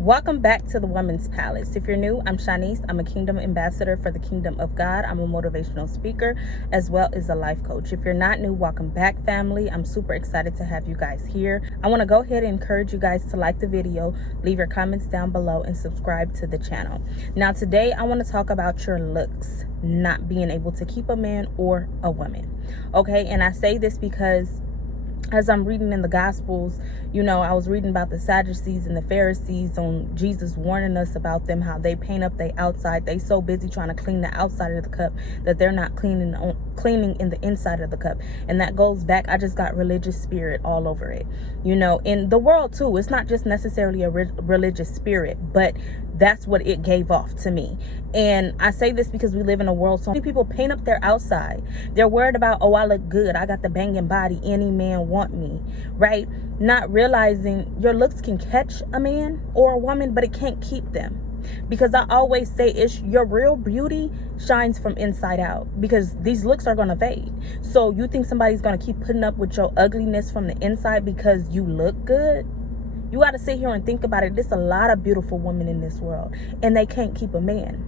Welcome back to the Women's Palace. If you're new, I'm Shanice. I'm a Kingdom Ambassador for the Kingdom of God. I'm a motivational speaker as well as a life coach. If you're not new, welcome back, family. I'm super excited to have you guys here. I want to go ahead and encourage you guys to like the video, leave your comments down below, and subscribe to the channel. Now, today I want to talk about your looks not being able to keep a man or a woman. Okay, and I say this because as I'm reading in the Gospels, I was reading about the Sadducees and the Pharisees on Jesus warning us about them, how they paint up their outside. They so busy trying to clean the outside of the cup that they're not cleaning in the inside of the cup. And that goes back, I just got religious spirit all over it. In the world too, it's not just necessarily a religious spirit, but that's what it gave off to me. And I say this because we live in a world, so many people paint up their outside. They're worried about, oh, I look good, I got the banging body, any man want me, right? Not realizing your looks can catch a man or a woman, but it can't keep them. Because I always say your real beauty shines from inside out, because these looks are going to fade. So you think somebody's going to keep putting up with your ugliness from the inside because you look good? You got to sit here and think about it. There's a lot of beautiful women in this world, and they can't keep a man.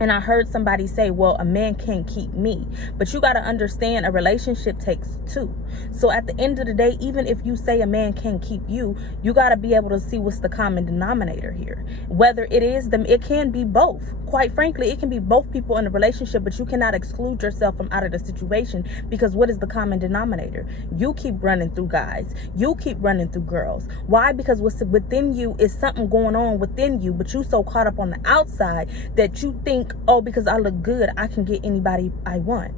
And I heard somebody say, well, a man can't keep me. But you got to understand, a relationship takes two. So at the end of the day, even if you say a man can't keep you, you got to be able to see what's the common denominator here. Whether it is them, it can be both. Quite frankly, it can be both people in a relationship, but you cannot exclude yourself from out of the situation, because what is the common denominator? You keep running through guys. You keep running through girls. Why? Because what's within you is something going on within you, but you so caught up on the outside that you think, oh, because I look good, I can get anybody I want.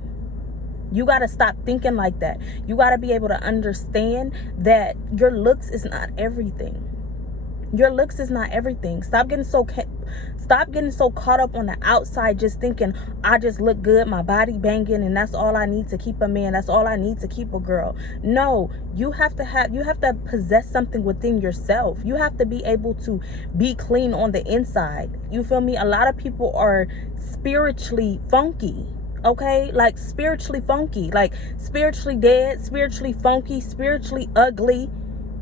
You got to stop thinking like that. You got to be able to understand that your looks is not everything. Your looks is not everything. Stop getting so caught up on the outside, just thinking, I just look good, my body banging, and that's all I need to keep a man. That's all I need to keep a girl. No, you have to possess something within yourself. You have to be able to be clean on the inside. You feel me? A lot of people are spiritually funky. Okay, like spiritually funky, like spiritually dead, spiritually funky, spiritually ugly.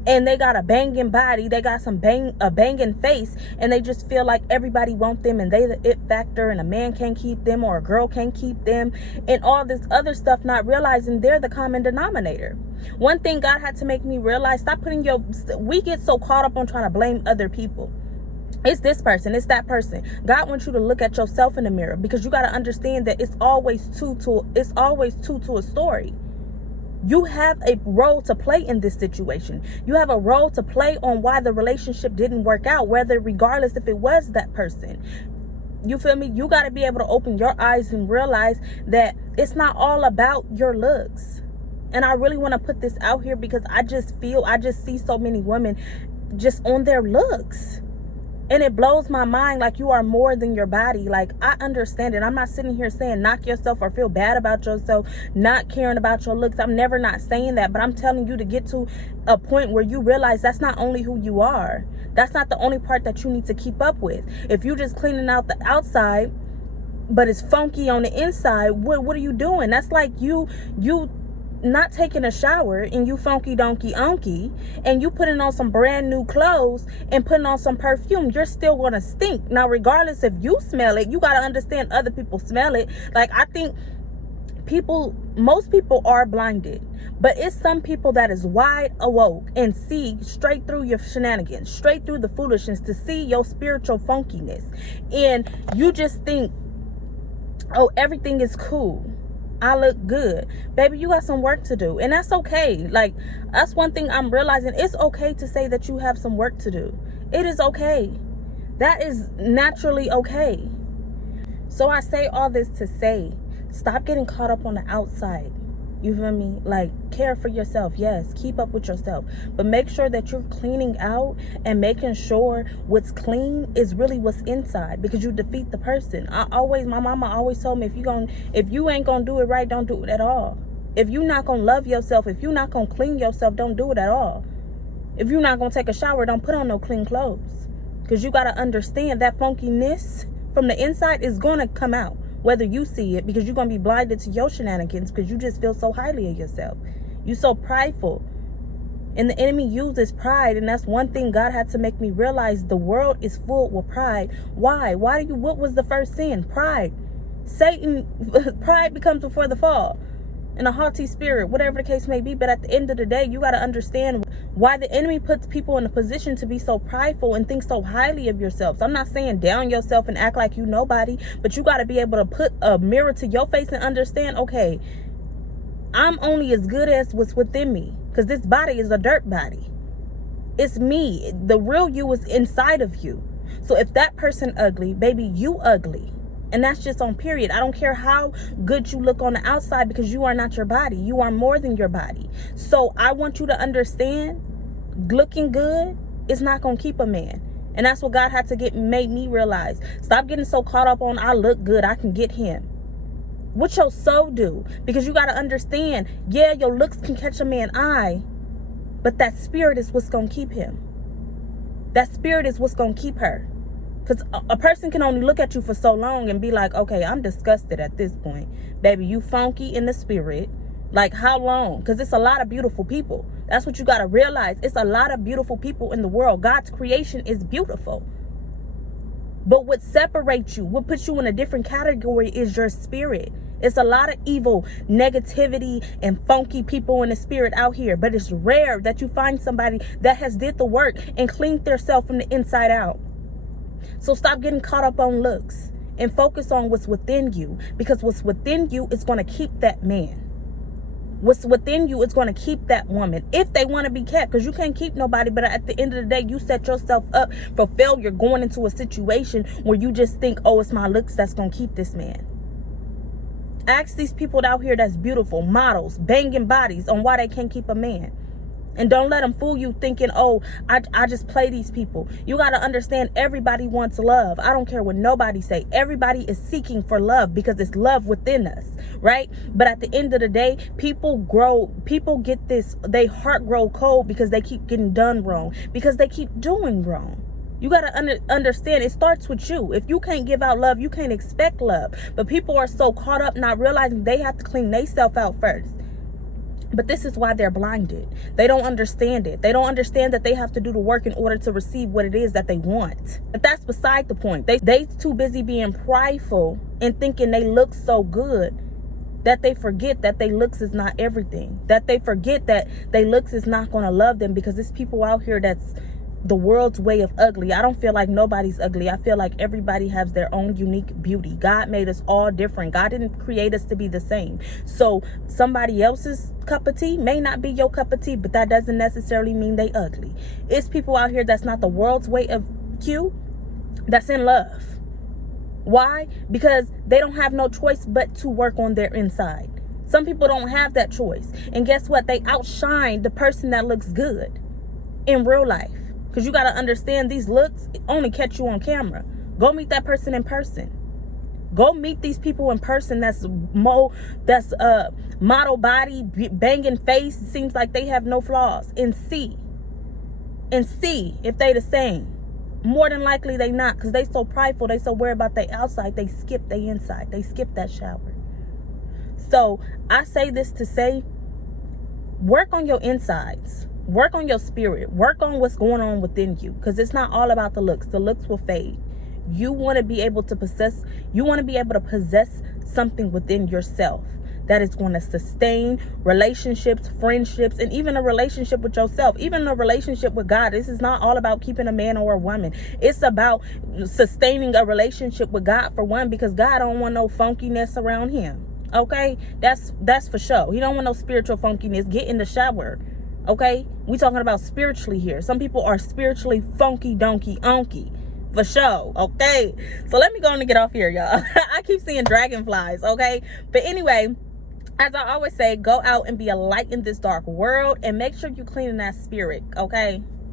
And they got a banging body, they got a banging face, and they just feel like everybody wants them, and they the it factor, and a man can't keep them or a girl can't keep them, and all this other stuff, not realizing they're the common denominator. One thing God had to make me realize, we get so caught up on trying to blame other people. It's this person, it's that person. God wants you to look at yourself in the mirror, because you got to understand that it's always two to a story. You have a role to play in this situation. You have a role to play on why the relationship didn't work out, regardless if it was that person. You feel me? You got to be able to open your eyes and realize that it's not all about your looks. And I really want to put this out here, because I just see so many women just on their looks. And it blows my mind. Like, you are more than your body. Like, I understand it. I'm not sitting here saying knock yourself or feel bad about yourself, not caring about your looks. I'm never not saying that. But I'm telling you to get to a point where you realize that's not only who you are. That's not the only part that you need to keep up with. If you just cleaning out the outside, but it's funky on the inside, what are you doing? That's like you not taking a shower and you funky donkey unky, and you putting on some brand new clothes and putting on some perfume, you're still gonna stink. Now, regardless if you smell it, you gotta understand other people smell it. Like, I think most people are blinded, but it's some people that is wide awoke and see straight through your shenanigans, straight through the foolishness, to see your spiritual funkiness, and you just think, oh, everything is cool, I look good. Baby, you got some work to do, and that's okay. Like, that's one thing I'm realizing. It's okay to say that you have some work to do. It is okay. That is naturally okay. So I say all this to say, stop getting caught up on the outside. You feel me? Like, care for yourself. Yes, keep up with yourself, but make sure that you're cleaning out and making sure what's clean is really what's inside, because you defeat the person. My mama always told me, if you ain't gonna do it right, don't do it at all. If you're not gonna love yourself, if you're not gonna clean yourself, don't do it at all. If you're not gonna take a shower, don't put on no clean clothes, because you gotta understand that funkiness from the inside is gonna come out, whether you see it, because you're going to be blinded to your shenanigans, because you just feel so highly of yourself. You so prideful. And the enemy uses pride, and that's one thing God had to make me realize. The world is full with pride. Why? What was the first sin? Pride. Satan, pride becomes before the fall. And a haughty spirit, whatever the case may be. But at the end of the day, you got to understand why the enemy puts people in a position to be so prideful and think so highly of yourselves. I'm not saying down yourself and act like you nobody, but you got to be able to put a mirror to your face and understand, okay, I'm only as good as what's within me, because this body is a dirt body. It's me. The real you is inside of you. So if that person ugly, baby, you ugly. And that's just on period. I don't care how good you look on the outside, because you are not your body. You are more than your body. So I want you to understand, looking good is not going to keep a man. And that's what God had to made me realize. Stop getting so caught up on, I look good, I can get him. What your soul do? Because you got to understand, yeah, your looks can catch a man's eye, but that spirit is what's going to keep him. That spirit is what's going to keep her. Because a person can only look at you for so long and be like, okay, I'm disgusted at this point. Baby, you funky in the spirit. Like, how long? Because it's a lot of beautiful people. That's what you got to realize. It's a lot of beautiful people in the world. God's creation is beautiful. But what separates you, what puts you in a different category is your spirit. It's a lot of evil, negativity, and funky people in the spirit out here. But it's rare that you find somebody that has did the work and cleaned themselves from the inside out. So stop getting caught up on looks and focus on what's within you, because what's within you is going to keep that man. What's within you is going to keep that woman, if they want to be kept, because you can't keep nobody. But at the end of the day, you set yourself up for failure going into a situation where you just think, oh, it's my looks that's going to keep this man. Ask these people out here that's beautiful, models, banging bodies, on why they can't keep a man. And don't let them fool you thinking, oh, I just play these people. You got to understand, everybody wants love. I don't care what nobody say. Everybody is seeking for love, because it's love within us, right? But at the end of the day, people get this, they heart grow cold because they keep getting done wrong, because they keep doing wrong. You got to understand, it starts with you. If you can't give out love, you can't expect love. But people are so caught up not realizing they have to clean themselves out first. But this is why they're blinded. They don't understand it. They don't understand that they have to do the work in order to receive what it is that they want. But that's beside the point. They too busy being prideful and thinking they look so good that they forget that they looks is not everything. That they forget that they looks is not going to love them, because there's people out here that's the world's way of ugly. I don't feel like nobody's ugly. I feel like everybody has their own unique beauty. God made us all different. God didn't create us to be the same. So somebody else's cup of tea may not be your cup of tea, but that doesn't necessarily mean they ugly. It's people out here that's not the world's way of cute, that's in love. Why? Because they don't have no choice but to work on their inside. Some people don't have that choice. And guess what? They outshine the person that looks good in real life. Because you got to understand, these looks only catch you on camera. Go meet that person in person. Go meet these people in person that's model body, banging face. It seems like they have no flaws. And see if they the same. More than likely they not, because they so prideful. They so worried about their outside. They skip their inside. They skip that shower. So I say this to say, work on your insides. Work on your spirit. Work on what's going on within you, because it's not all about the looks. The looks will fade. You want to be able to possess something within yourself that is going to sustain relationships, friendships, and even a relationship with yourself, even a relationship with God. This is not all about keeping a man or a woman. It's about sustaining a relationship with God, for one, because God don't want no funkiness around him. Okay? That's for sure. He don't want no spiritual funkiness. Get in the shower. Okay? We talking about spiritually here. Some people are spiritually funky donkey onky. For sure. Okay? So let me go on and get off here, y'all. I keep seeing dragonflies. Okay? But anyway, as I always say, go out and be a light in this dark world, and make sure you clean that spirit. Okay?